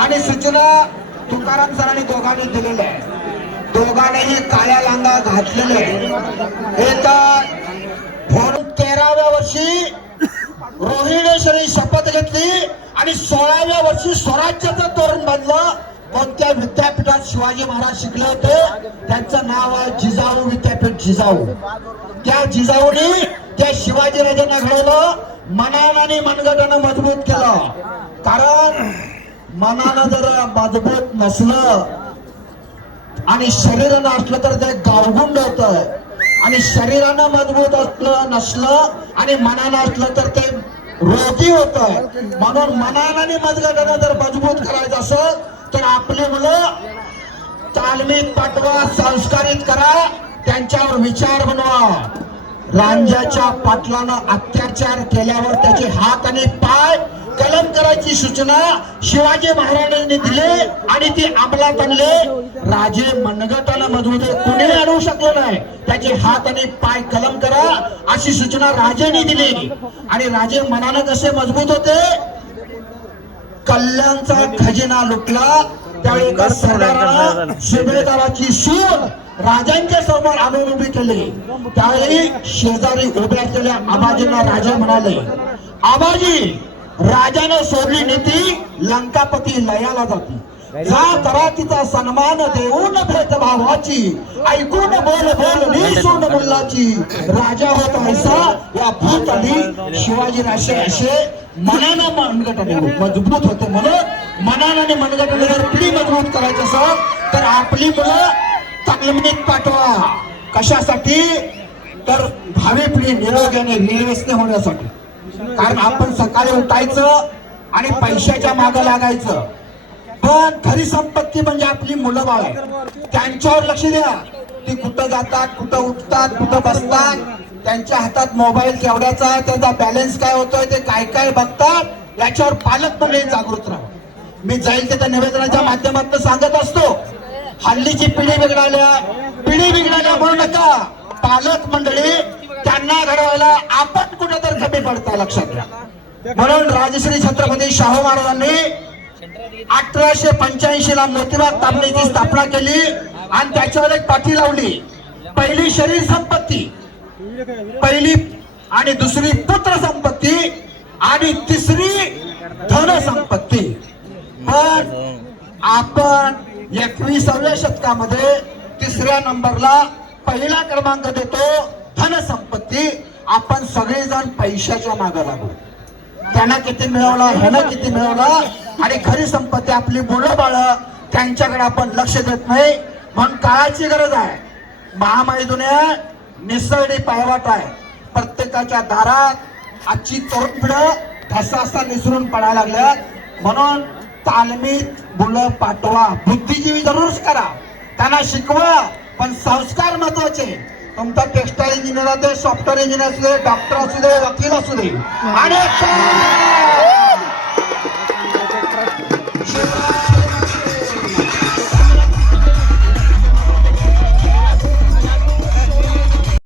आणि सूचना तुकाराम सरांनी दोघांनी दिलेल्या आहे. दोघांनीही काळ्या लांगा घातलेल्या आहे. एक 13व्या वर्षी रोहिणेश्वरी शपथ घेतली आणि 16व्या वर्षी स्वराज्याचं तोरण बांधलं. कोणत्या विद्यापीठात शिवाजी महाराज शिकले होते त्यांचं नाव आहे जिजाऊ विद्यापीठ. जिजाऊ, त्या जिजाऊने त्या शिवाजी राजांना घडवलं. मनानं आणि मनगटानं मजबूत केलं. कारण मनानं जर मजबूत नसलं आणि शरीरानं असलं तर ते गावगुंड होत. आणि शरीरानं मजबूत असलं नसलं आणि मनानं असलं तर ते रोगी होत. म्हणून मनानं आणि मनगटानं जर मजबूत करायचं असेल तर आपली मुलं तालमीत पाठवा, संस्कारित करा, त्यांच्यावर विचार बनवा. रांजाच्या पाटलानं अत्याचार केल्यावर त्याचे हात आणि पाय कलम करायची सूचना शिवाजी महाराजांनी दिली आणि ती अंमलात आणले. राजे मनगटानं मजबूत कुणी आणू शकलं नाही. त्याचे हात आणि पाय कलम करा अशी सूचना राजेने दिली. आणि राजे मनानं कसे मजबूत होते. कल्याणचा खजिना लुटला त्यावेळी एका सरदारानं सुभेदाराची सून राजांच्या समोर आणून उभी केली. त्यावेळी शेजारी उभ्या असलेल्या आबाजींना राजा म्हणाले, आबाजी, राजानं सोडली नीती लंकापती लयाला जाती. जा करा तिचा सन्मान देऊन भेदभावाची, ऐकून बोल बोल निसून मुलाची. राजा होता ऐसा या भूतली शिवाजी राजे असे मनानं मनगटाने मजबूत होते. म्हणून मनानं आणि मनगटाने जर पिढी मजबूत करायचं असेल तर आपली मुलं तालमीत पाठवा. कशासाठी? तर भावी पिढी निरोग्याने निर्व्यसनी होण्यासाठी. कारण आपण सकाळी उठायचं आणि पैशाच्या मागे लागायचं, पण खरी संपत्ती म्हणजे आपली मुलं बाळ आहे. त्यांच्यावर लक्ष द्या. ती कुठं जातात, कुठं उठतात, कुठं बसतात, त्यांच्या हातात मोबाईल केवढ्याचा, त्याचा बॅलन्स काय होतोय, ते काय काय बघतात, याच्यावर पालक मंडळी जागृत राहा. मी जाईल त्या निवेदनाच्या माध्यमातून सांगत असतो. हल्लीची पिढी बिघडाल्या म्हणू नका. पालक मंडळी त्यांना घडवायला आपण कुठेतरी कमी पडताय, लक्षात घ्या. म्हणून राजश्री छत्रपती शाहू महाराजांनी 1885 ला मोतीबाग ताबडीची स्थापना केली आणि त्याच्यावर एक पाठी लावली. पहिली शरीर संपत्ती, पहिली आणि दुसरी पुत्र संपत्ती आणि तिसरी धन संपत्ती. पण आपण 21व्या शतकामध्ये तिसऱ्या नंबरला पहिला क्रमांक देतो धन संपत्ती. आपण सगळेजण पैशाच्या मागे लागलो. त्यांना किती मिळवला, ह्यानं किती मिळवला, आणि खरी संपत्ती आपली मुलं बाळ, त्यांच्याकडे आपण लक्ष देत नाही. म्हणून काळाची गरज आहे. महामाई दुनिया निसरडी पायवाट आहे. प्रत्येकाच्या दारात आजची तरुण पिढी ठसासा निसरून पडायला लागल्या. म्हणून तालमीत मुलं पाठवा. बुद्धिजीवी जरूर करा, त्यांना शिकवा, पण संस्कार महत्वाचे. तुमचा टेक्सटाईल इंजिनियर असू दे, सॉफ्टवेअर इंजिनियर असू दे, डॉक्टर असू दे, वकील असू दे, आणि